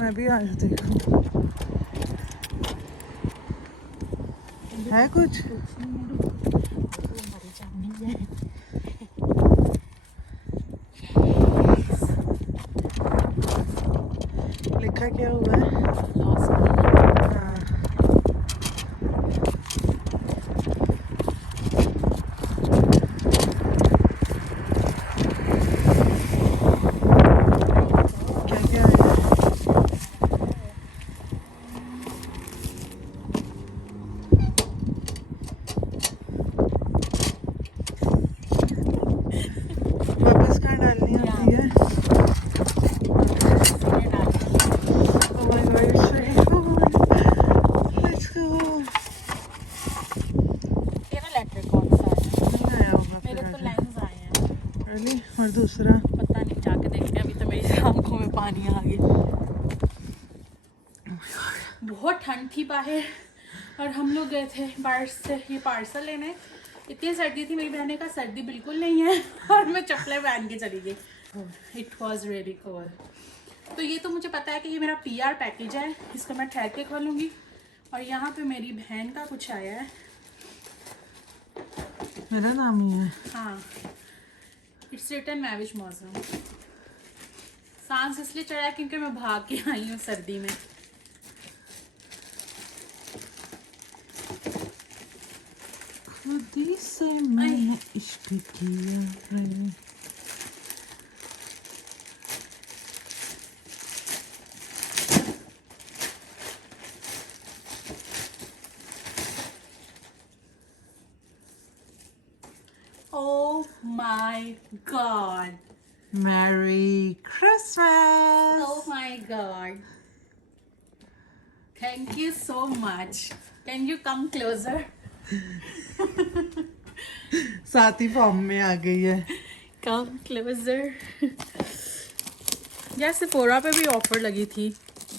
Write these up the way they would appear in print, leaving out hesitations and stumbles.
मैं भी आज देखूं है कुछ। लिखा क्या हुआ है? और दूसरा पता नहीं, जाके देखते हैं। अभी तो मेरी आंखों में पानी आ गया। बहुत ठंड थी बाहर और हम लोग गए थे बाहर से ये पार्सल लेने। इतनी सर्दी थी, मेरी बहन का सर्दी बिल्कुल नहीं है और मैं चप्पलें पहन के चली गई। It was really cold. तो ये तो मुझे पता है कि ये मेरा PR पैकेज है, इसको मैं ठहर के खोलूँगी। और यहाँ पे मेरी बहन का कुछ आया है। मेरा नाम ही है। हाँ, इट्स रिटन 𝐂𝐻𝐿𝐿। सांस इसलिए चढ़ा है क्योंकि मैं भाग के आई हूँ सर्दी में। खुदी से मैंने इश्क किया। Oh my God! Merry Christmas! Oh my God! Thank you so much. Can you come closer? साथ ही फॉर्म में आ गई है। Come closer. यार सेफोरा पे भी ऑफर लगी थी,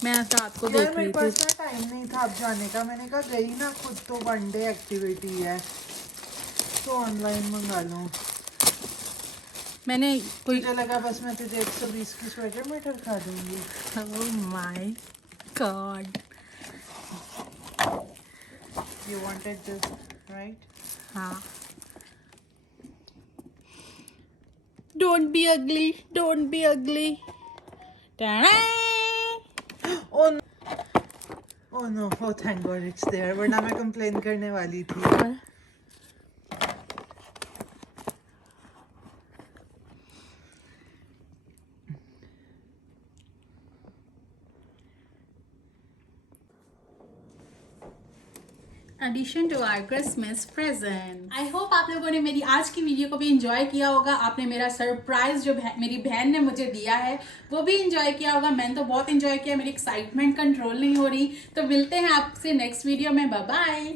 मैं रात को देख रही थी। मेरे पास ना टाइम नहीं था अब जाने का। मैंने कहा गई ना खुद तो 1 डे एक्टिविटी है तो ऑनलाइन मंगा लूँ। मैंने मुझे लगा बस मैं तुझे 120 की स्वेटर मीटर खा दूंगी। Oh my God! You wanted this, right? हाँ। Don't be ugly. Don't be ugly. Oh no! Oh no! Oh thank God it's there. वरना मैं कंप्लेन करने वाली थी। Addition to our Christmas present. I hope आप लोगों ने मेरी आज की वीडियो को भी इंजॉय किया होगा। आपने मेरा सरप्राइज जो मेरी बहन ने मुझे दिया है वो भी इंजॉय किया होगा। मैंने तो बहुत इंजॉय किया, मेरी एक्साइटमेंट कंट्रोल नहीं हो रही। तो मिलते हैं आपसे नेक्स्ट वीडियो में। Bye bye.